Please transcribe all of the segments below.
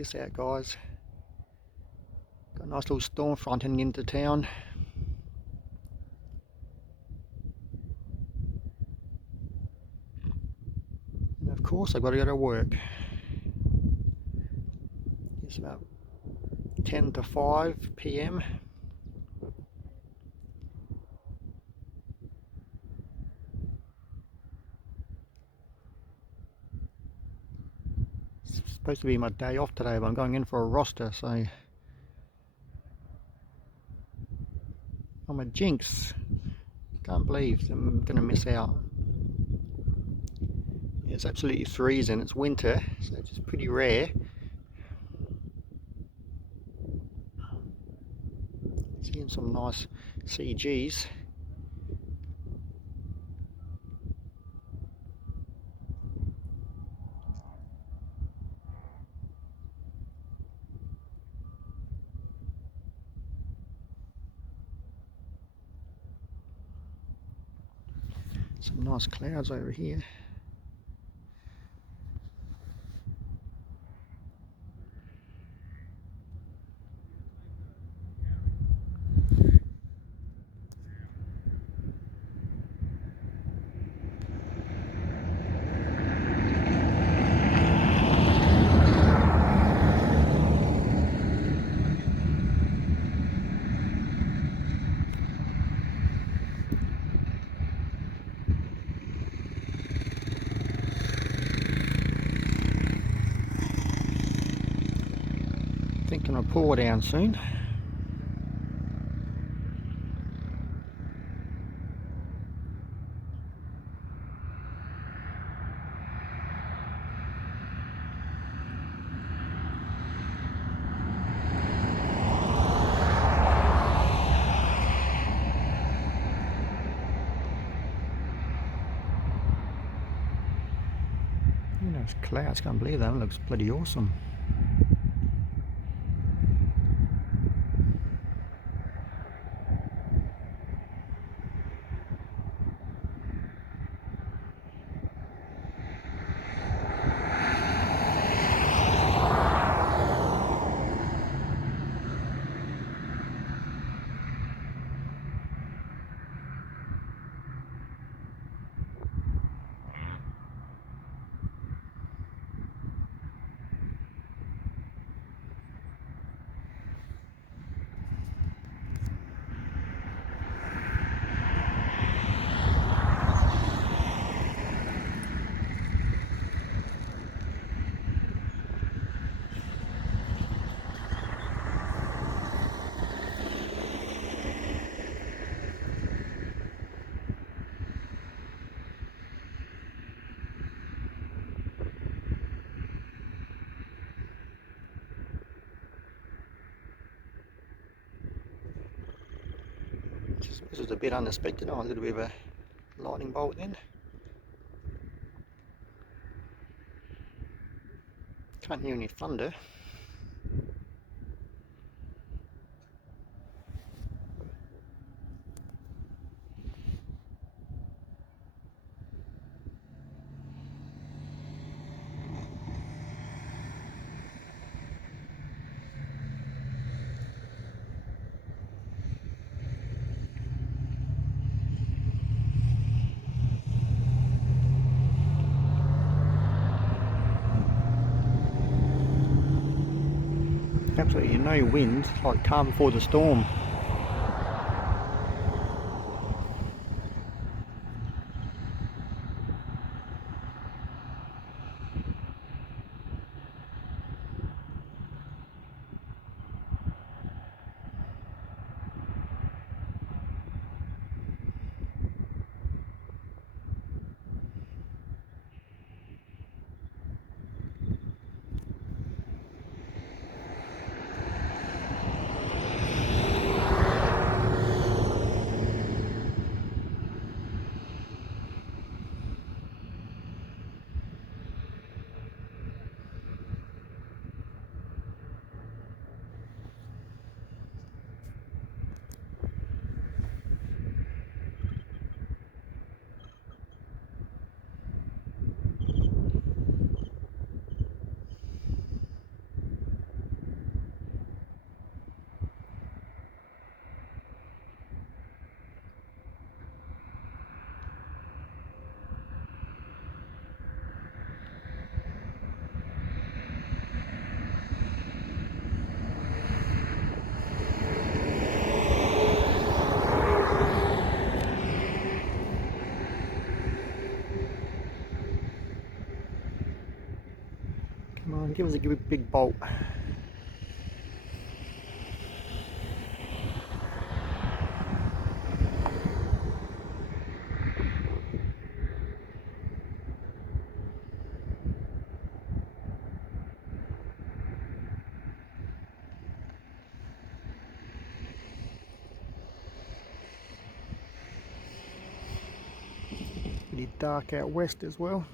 this out, guys. Got a nice little storm front heading into town. And of course I've got to go to work. It's about 10 to 5 p.m. It's supposed to be my day off today, but I'm going in for a roster, so I'm a jinx. Can't believe I'm going to miss out. It's absolutely freezing. It's winter, so it's just pretty rare. Seeing some nice CGs. Some nice clouds over here. Thinking I'll pour down soon. Those clouds, can't believe that. It looks bloody awesome. This was a bit unexpected. Oh, a little bit of a lightning bolt then. Can't hear any thunder. Absolutely no wind, like calm before the storm. Give us a big bolt. Pretty dark out west as well.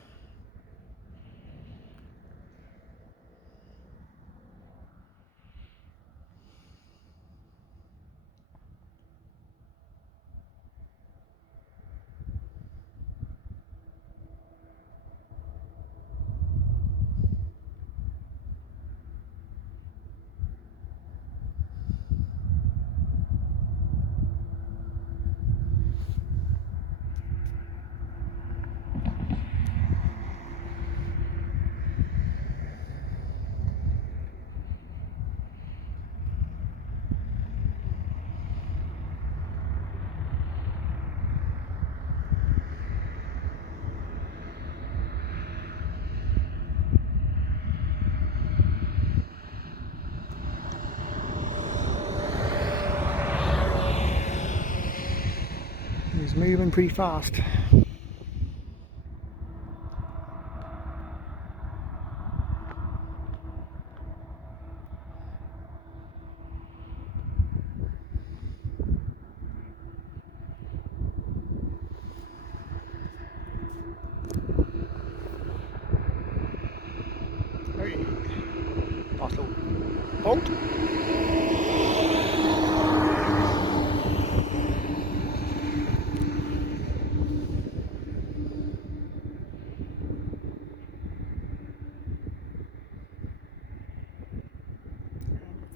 He's moving pretty fast. Hey, nice little bolt.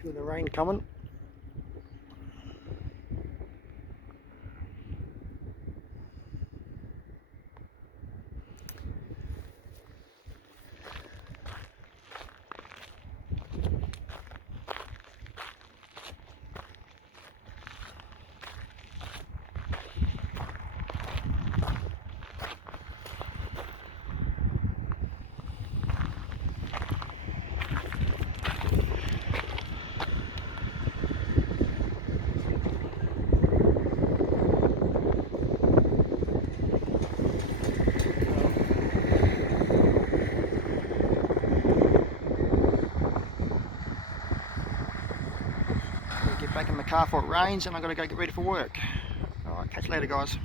Feel the rain coming. Get back in the car before it rains, and I've got to go get ready for work. Alright, catch you later guys.